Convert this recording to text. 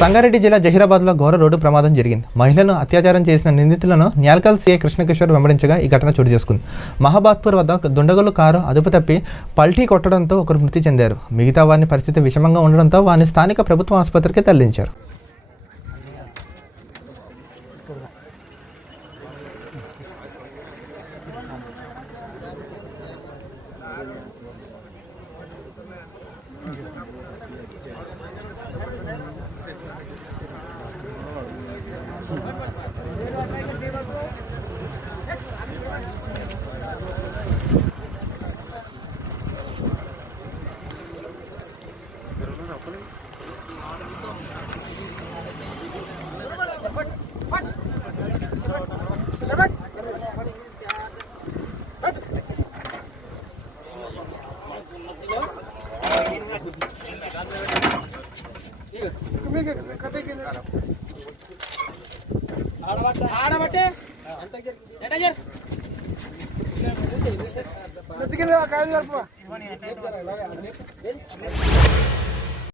సంగారెడ్డి జిల్లా జహీరాబాద్లో ఘోర రోడ్డు ప్రమాదం జరిగింది. మహిళను అత్యాచారం చేసిన నిందితులను న్యాల్కల్ సీఐ కృష్ణకిషోర్ వెంబడించగా ఈ ఘటన చోటు చేసుకుంది. మహాబాద్పూర్ వద్ద దుండగులు కారు అదుపు తప్పి పల్టీ కొట్టడంతో ఒకరు మృతి చెందారు. మిగతా వారిని పరిస్థితి విషమంగా ఉండడంతో వారిని స్థానిక ప్రభుత్వ ఆసుపత్రికి తరలించారు. ఆడబట్టే ఎంత